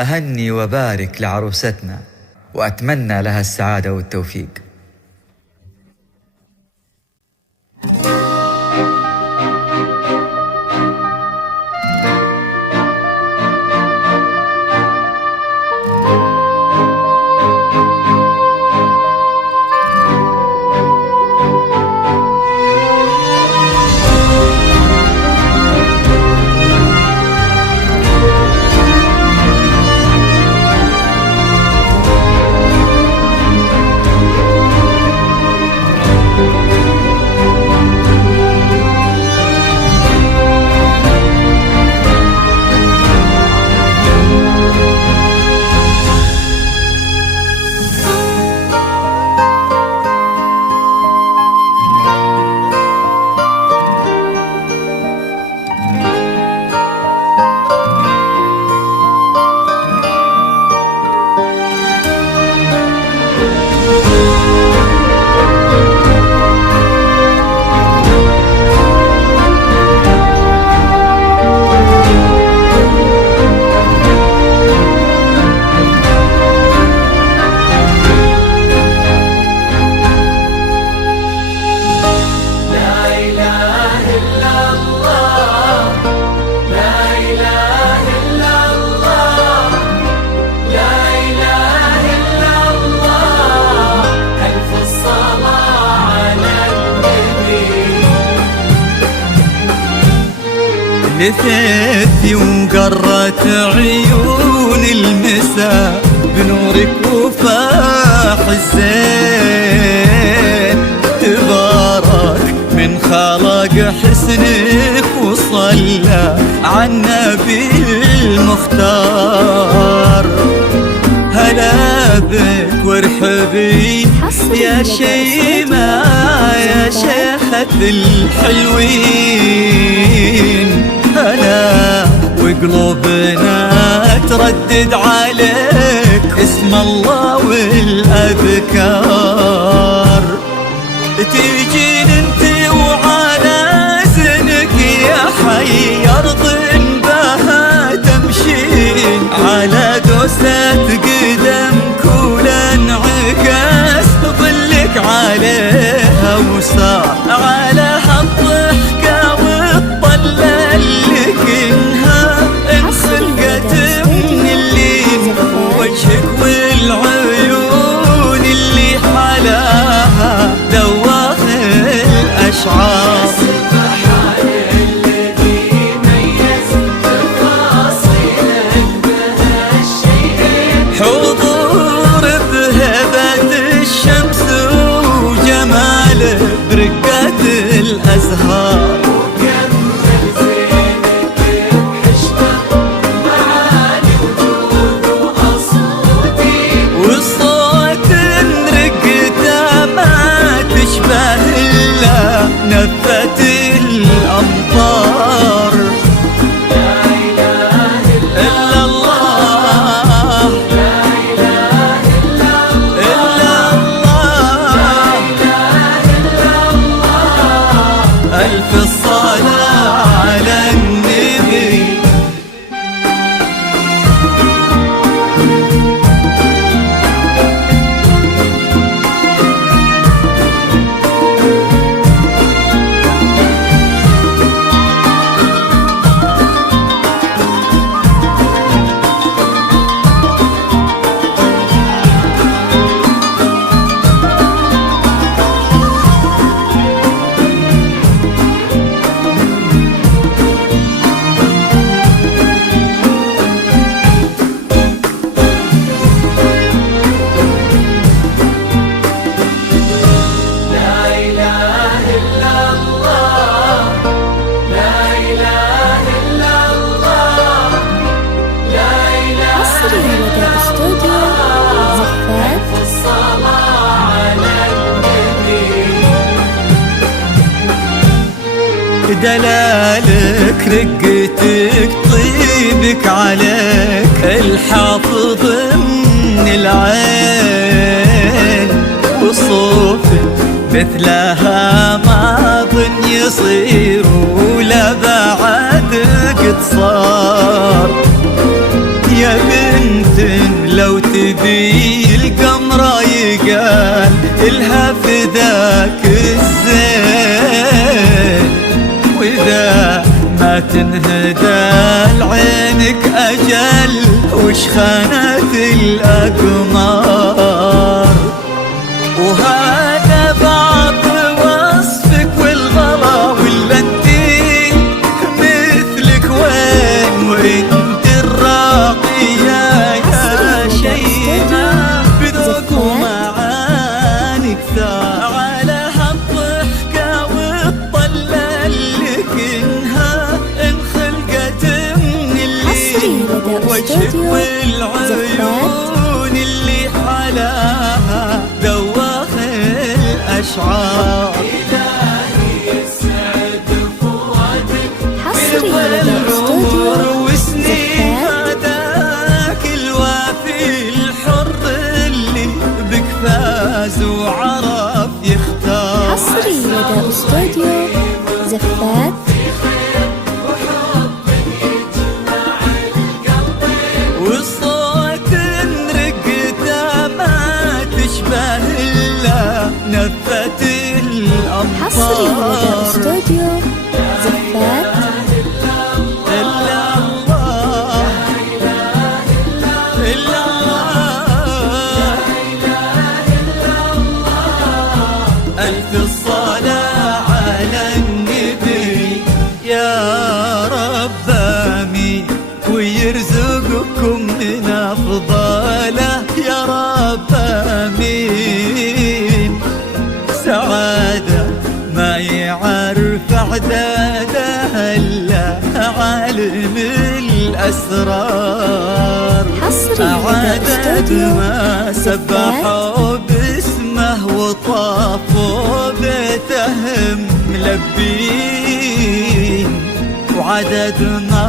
أهني وبارك لعروستنا وأتمنى لها السعادة والتوفيق. لثيتي وقرت عيون المساء بنورك وفاح الزين، تبارك من خلق حسنك وصلى على النبي المختار. هلا بك وارحبي يا شيمة يا شيخة الحلوين، هلا وقلوبنا تردد عليك اسم الله والأذكار. تيجين انت وعلى زنك يا حي أرض بها تمشين، على دوسة قدم كل انعكاس ظلك عليها وصار على هالضحكة والطلة اللي كنها انخلقت من اللين، وجهك والعيون اللي حلاها دواخ الأشعار. حضور بهبة الشمس وجماله برقة الأزهار، وكمل زينك بحشمة معالي وجود وأصوتي، والصوت رقته ما تشبه إلا نفة الأمطار. ألف الصلاة على النبي. دلالك رقتك طيبك عليك الحافظ من العين، وصوفك مثلها ما ظن يصير ولا بعد قد صار. يا بنت لو تبي القمرة يقال إلها فداك الزين، وإذا ما تنهدى لعينك أجل وش خانت الأقمار. وهذا بعض وصفك والغلا، ولا انتي مثلك وين وانت الراقية يا شيمة بذوق ومعاني كثار، على هالضحكة والطلة اللي كنها انخلقت من اللي وجهك والعيون اللي حلاها ذواق الأشعار. إلهي يسعد فؤادك بالعمر وسنين، هداك الوافي الحر اللي بك فاز وعرف يختار. حصري لدى استوديو زفات. وصوت رقته ما تشبه إلا نفة الأمطار. حصري لدى استوديو زفات. إلا الله إلا الله، ألف الصلاة على النبي يا رب آمين، ويرزقكم من أفضاله يا رب آمين. سعادة ما يعرف أعدادها إلا عالم الأسرار. عدد ما سبحوا باسمه وطافوا بيتهم ملبين، وعدد ما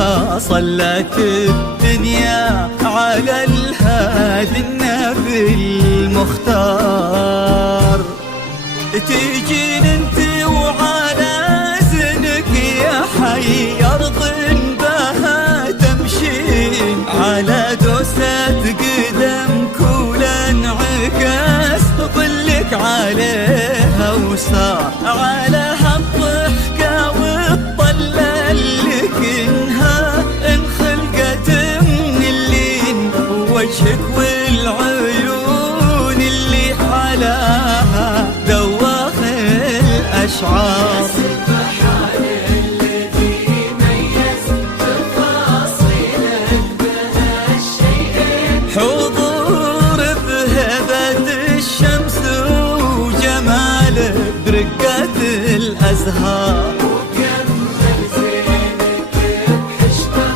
صلت الدنيا على الهادي النبي المختار. تيجين انت وعلى زنك يا حي أرض بها تمشين، على دوسة قدمك ولا انعكاس ظلك عليها وصار، على هالضحكة والطلة اللي كنها انخلقت من اللين، وجهك والعيون اللي حلاها ذواق الأشعار. سبحان الذي ميز تفاصيلك بهالشيئين، حضور بهبة الشمس وجماله برقة الأزهار، وكمل زينك بحشمة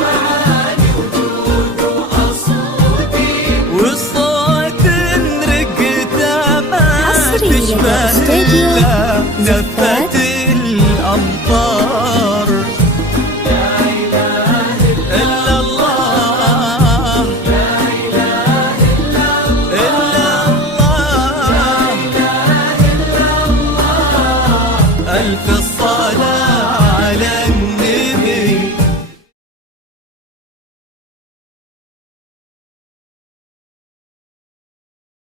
معاني وجود وأصول دين، والصوت رقته ما حصري لدى تشبه استوديو إلا زفات. نفة الأمطار. لا إله إلا الله، لا إله إلا الله، لا إله إلا الله، ألف الصلاة